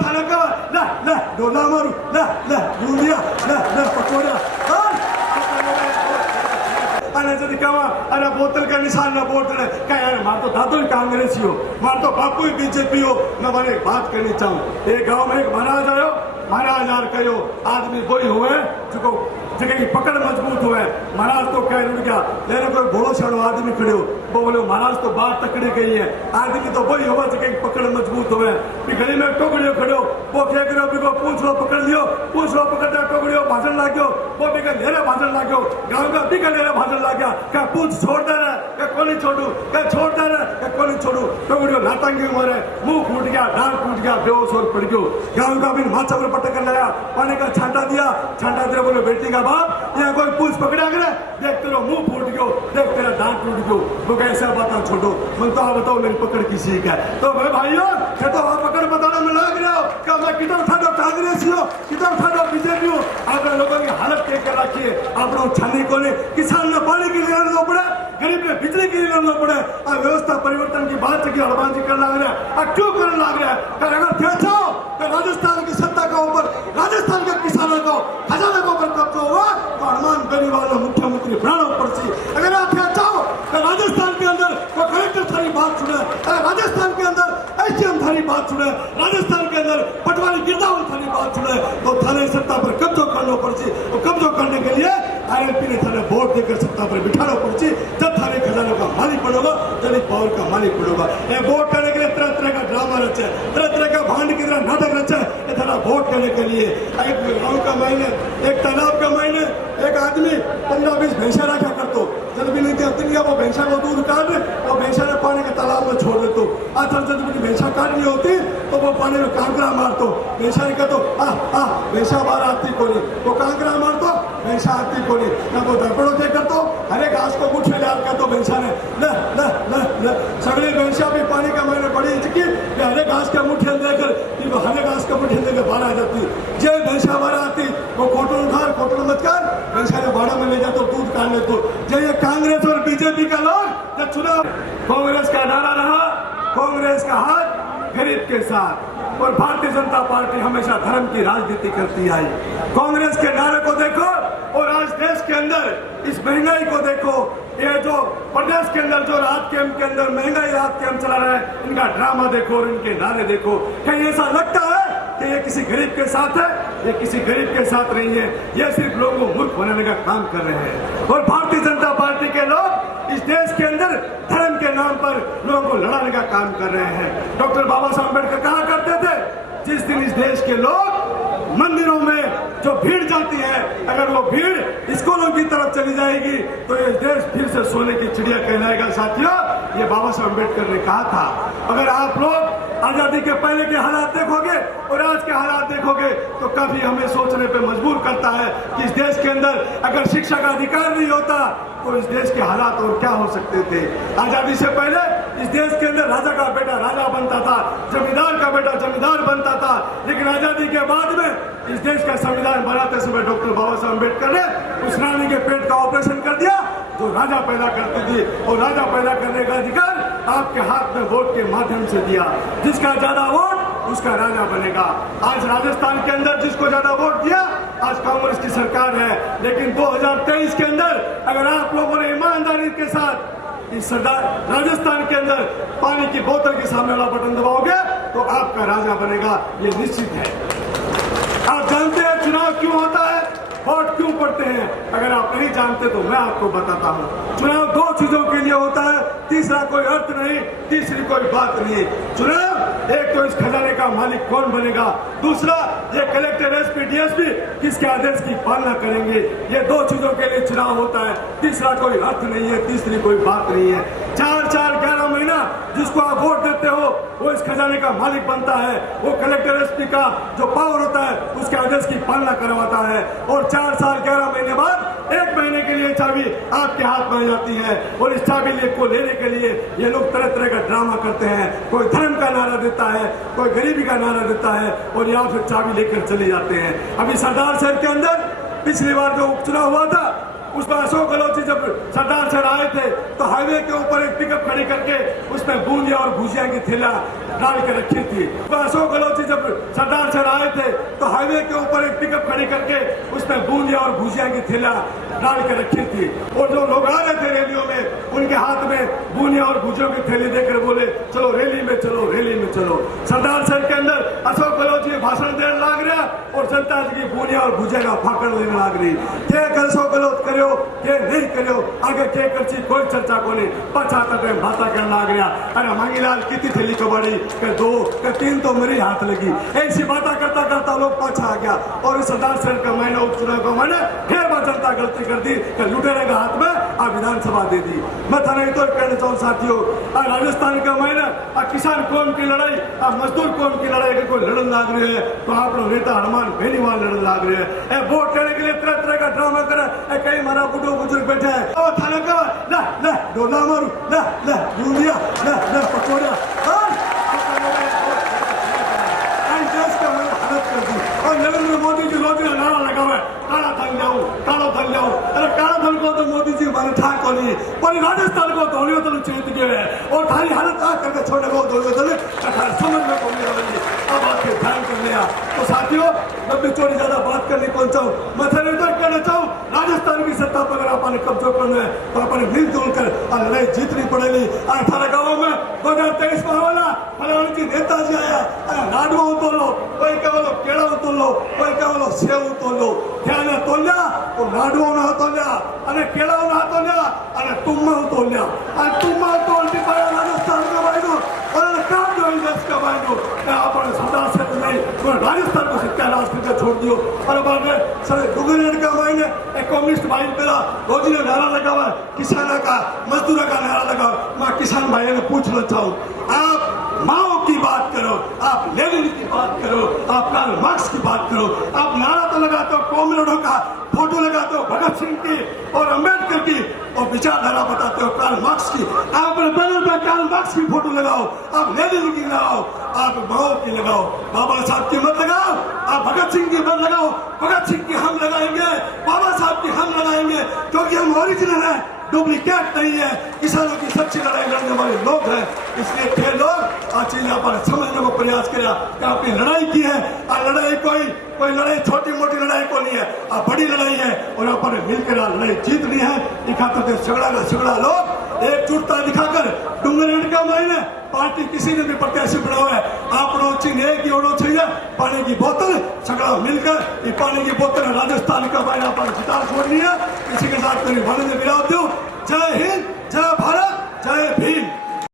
थाने का ले डोला मारू ले गुंडिया ले पकोड़ा અને જદી કહેવા અરે બોતલ કે નિશાન ના બોતલ કઈ અરે માર तो दादू कांग्रेसी हो मार तो बापू बीजेपी हो मैं मारे एक बात करनी चाहूँ एक गांव में एक महाराज आयो महाराज यार कहो आदमी कोई हुए जो जगह की पकड़ मजबूत हुए महाराज तो कह रुक गया लेने कोई भोलो छड़ो आदमी खड़े हो वो बोले महाराज तो बात तकड़ी गई है आदमी तो वही हुआ जगह की पकड़ मजबूत हुए गली में टोकड़ियों खड़ो वो क्या करो भी को पूछ लो पकड़ लियो पूछ लो पकड़ दिया टोकड़ियों भाषण लाग्यो वो भी लेरे भाषण लाग्यो गाँव का भी लेरे भाषण लाग गया क्या पूछ छोड़ दे रहे क्या कोनी छोड़ू क्या छोड़ दे रहे क्या कोनी छोड़ू टोकड़ियों लातंगी मारे मुंह फूट गया डांड टूट गया बेहोश और पड़ गयो गाँव का भी माथा पर पटक कर लाया पानी का छांटा दिया बोले बेटी का बाप यहाँ कोई पूछ पकड़ा करे देख तेरा मुंह फूट गयो देख तेरा दांत टूट गयो तो कैसा बात छोड़ो मन तो बताओ मेरी पकड़ किसी का तो भाइयों ये तो आप पकड़ बताना में लग रहे हो क्या मैं किधर उठा दो कांग्रेसी हो किधर उठा दो बीजेपी हो आप लोगों की हालत क्या कर रखी है आप लोग छाने को नहीं किसान ने पानी के लिए लड़ना पड़े गरीब ने बिजली के लिए लड़ना पड़े व्यवस्था परिवर्तन की बात की हड़बाजी करने लग रहा है क्यों करने लग रहा है अगर चाहो तो राजस्थान की सत्ता का ऊपर राजस्थान के किसानों को खजाना के ऊपर कब्जा हुआ तो हनुमान बेनीवाल मुख्यमंत्री बनाना पड़ती अगर आप चाहो तो राजस्थान के अंदर कोई कलेक्टर थारी बात सुने राजस्थान के अंदर एसडीएम थारी बात सुने राजस्थान के अंदर पटवारी गिरदावल थारी बात सुने तो थाने सत्ता पर कब्जा करना पड़ती और कब्जा करने के लिए आईएलपी ने थाने वोट देकर सत्ता पर बिठाना पड़ती जब थाने खजानों का मालिक बनोगा जब पावर का मालिक बनोगा ये वोट करने के लिए तरह तरह का ड्रामा रचे तरह तरह का भांड की तरह नाटक रचे ये थाना वोट करने के लिए एक गाँव का महीने एक तालाब का महीने एक आदमी 15-20 भैंसा रखा करतो जब भी नहीं दिया वो भैंसा को दूध काट और भैंसा ने पानी के तालाब में छोड़ देते आखिर जब भी भैंसा काटनी होती तो वो पानी में कांकरा मारतो भैंसा ने कहतो भैंसा बाहर आती को नहीं वो कांकरा मारतो भैंसा आती को नहीं ना वो दर्पणों के करतो हरे घास को मुठे डाल कर तो भैंसा ने न सगड़ी भैंसा भी पानी का मैंने बड़ी चिकी हरे घास के मुठे देकर हरे घास के मुठे देकर बाहर आ जाती जे भैंसा बाहर आती वो कोटल उठार कोटल मत कर भैंसा ने बाड़ा में ले जाते दूध काट लेते जब ये कांग्रेस और बीजेपी का लोग जब चुनाव कांग्रेस का नारा रहा कांग्रेस का हाथ गरीब के साथ और भारतीय जनता पार्टी हमेशा धर्म की राजनीति करती आई कांग्रेस के नारे को देखो और आज देश के अंदर इस महंगाई को देखो ये जो प्रदेश के अंदर जो रात कैंप के अंदर महंगाई रात कैंप चला रहा है इनका ड्रामा देखो और इनके नारे देखो कहीं ऐसा लगता है कि ये किसी गरीब के साथ है ये किसी गरीब के साथ नहीं है ये सिर्फ लोगों को मूर्ख बनाने का काम कर रहे हैं और भारतीय जनता पार्टी के लोग इस देश के अंदर धर्म के नाम पर लोगों को लड़ाने का काम कर रहे हैं डॉक्टर बाबा साहब अम्बेडकर कहा करते थे जिस दिन इस देश के लोग मंदिरों में जो भीड़ जाती है अगर वो भीड़ स्कूलों की तरफ चली जाएगी तो ये देश फिर से सोने की चिड़िया कहलाएगा साथियों ये बाबा साहब अम्बेडकर ने कहा था अगर आप लोग आजादी के पहले के हालात देखोगे और आज के हालात देखोगे तो काफी हमें सोचने पे मजबूर करता है कि इस देश के अंदर अगर शिक्षा का अधिकार नहीं होता तो इस देश के हालात और क्या हो सकते थे आजादी से पहले इस देश के अंदर राजा का बेटा राजा बनता था जमींदार का बेटा जमींदार बनता था लेकिन आजादी के बाद में इस देश का संविधान बनाते समय डॉक्टर बाबा साहब अम्बेडकर ने उस रानी के पेट का ऑपरेशन कर दिया जो राजा पैदा करती थी और राजा पैदा करने का अधिकार आपके हाथ में वोट के माध्यम से दिया जिसका ज्यादा वोट उसका राजा बनेगा आज राजस्थान के अंदर जिसको ज्यादा वोट दिया आज कांग्रेस की सरकार है लेकिन 2023 के अंदर अगर आप लोगों ने ईमानदारी के साथ इस सरदार राजस्थान के अंदर पानी की बोतल के सामने वाला बटन दबाओगे तो आपका राजा बनेगा ये निश्चित है आप जानते हैं चुनाव क्यों होता है वोट क्यों पड़ते हैं अगर आप नहीं जानते तो मैं आपको बताता हूँ चुनाव दो चीजों के लिए होता है तीसरा कोई अर्थ नहीं तीसरी कोई बात नहीं चुनाव एक तो इस खजाने का मालिक कौन बनेगा दूसरा ये कलेक्टर एसपी डीएसपी किसके आदेश की पालना करेंगे ये दो चीजों के लिए चुनाव होता है तीसरा कोई अर्थ नहीं है तीसरी कोई बात नहीं है 4-11 महीना जिसको आप वोट देते हो वो इस खजाने का मालिक बनता है वो कलेक्टर एसपी का जो पावर होता है उसके आदेश की पालना करवाता है और 4 साल 11 महीने बाद 1 महीने के लिए चाबी आपके हाथ में आ जाती है और इस चाबी को लेने के लिए ये लोग तरह तरह का ड्रामा करते हैं कोई धर्म का नारा देता है कोई गरीबी का नारा देता है और या फिर चाबी लेकर चले जाते हैं अभी सरदार शहर के अंदर पिछली बार जो उपचुनाव हुआ था उसमें अशोक गहलोत जी जब सरदार सर आए थे तो हाईवे के ऊपर एक पिकअप खड़ी करके उसमें बूंदिया और भुजिया की थैला डाल के रखी थी। उसमें अशोक गहलोत जी जब सरदार सर आए थे तो हाईवे के ऊपर एक पिकअप खड़ी करके उसमें बूंदिया और भुजिया की थैला डाल के रखी थी। और जो लोग आ रहे थे रैलियों में उनके हाथ में बूंदिया और भुजिया की थैली देकर बोले चलो रैली में चलो, रैली में चलो। सरदार सर के अंदर अशोक गहलोत जी भाषण देने लाग रहा और जनता जी की बूंदिया और भुजिया का फाकड़ लेने लाग रही। क्या अशोक गहलोत करो के नहीं करो आगे क्या कर कोई चर्चा को नहीं पछा तक भाषा करने लाग रहा। अरे मांगीलाल कितनी थैली कबाड़ी के 2 के 3 तो मेरी हाथ लगी। ऐसी बातें करता करता लोग पाछा आ गया और सरदार सर का महीना उपचुनाव का मैंने फिर जनता गलती कर दी कि लुटेरे के हाथ में आप विधानसभा दे दी। मैं था नहीं तो कहना चाहूँ साथियों, राजस्थान का मैंने किसान कौम की लड़ाई, मजदूर कौम की लड़ाई के कोई लड़न लाग रही है तो आप लोग नेता हनुमान बेनीवाल लड़न लाग रहे हैं। वोट लेने के लिए तरह तरह का ड्रामा करे। कई मारा बुढ़ो बुजुर्ग बैठे हैं और थाने का ना डोला मारू ना बूंदिया ना पकौड़ा देश का मैंने हालत कर दी। और नरेंद्र मोदी जी रोज नारा लगा हुआ है काला धन जाऊं। अरे काला धन को तो मोदी जी माने ठाक को नहीं पर राजस्थान को धोलियों तल चेत गए हैं और थारी हालत आ करके छोड़ने को धोलियों तल समझ में को नहीं रही। अब आपके ध्यान कर लिया तो साथियों लंबी चौड़ी ज्यादा बात करने कौन चाहूँ। मैं तो कहना चाहूँ राजस्थान की सत्ता पर अगर अपने कब्जो करना है तो अपने मिलजुल कर लड़ाई जीतनी पड़ेगी। 18 गाँव में 2023 में वाला फलाने की नेताजी आया लाडवा तो लो कोई कहो केड़ा तो लो कोई कहो सेव तो लो ध्यान तो लिया तो लाडवा में तो लिया अरे केड़ा में तो लिया अरे तुम तो लिया तुम तो उल्टी पाया राजस्थान का बाइनो और काम जो इंडस का बाइनो अपने सरदार से नहीं तो राजस्थान को सत्यानाश करके छोड़ दियो। और बाद में सर डुगरेड का मायने एक कम्युनिस्ट भाई मेरा रोजी ने नारा लगा हुआ किसानों का मजदूरों का नारा लगा। मैं किसान भाई ने पूछना चाहूँ आप माओ की बात करो, आप लेनिन की बात करो, आप कार्ल मार्क्स की बात करो, आप नारा तो लगाते हो कॉमरेडों का फोटो लगाते हो भगत सिंह की और अम्बेडकर की और विचारधारा बताते हो कार्ल मार्क्स की। आप बैनर पर कार्ल मार्क्स की फोटो लगाओ, आप लेनिन की लगाओ, आप माओ की लगाओ, बाबा साहब की मत लगाओ, आप भगत सिंह की मत लगाओ। भगत सिंह की हम लगाएंगे, बाबा साहब की हम लगाएंगे क्योंकि हम ओरिजिनल है, डुप्लीकेट नहीं है। किसानों की सच्ची लड़ाई लड़ने वाले लोग हैं इसलिए थे लोग आज चीज पर समझने को प्रयास किया कि आपने लड़ाई की है। लड़ाई कोई लड़ाई छोटी मोटी लड़ाई को नहीं है, बड़ी लड़ाई है और अपने मिलकर लड़ाई जीतनी है। दिखाते थे झगड़ा लोग एकजुटता दिखाकर डुंगरेड का महीने पार्टी किसी ने भी प्रत्याशी बनाओ है आप लोग चिन्ह एक ही होना चाहिए पानी की बोतल झगड़ा मिलकर ये पानी की बोतल राजस्थान का मायना पर जिता छोड़नी है। इसी के साथ मेरी वाणी में विराम दूं। जय हिंद, जय भारत, जय भीम।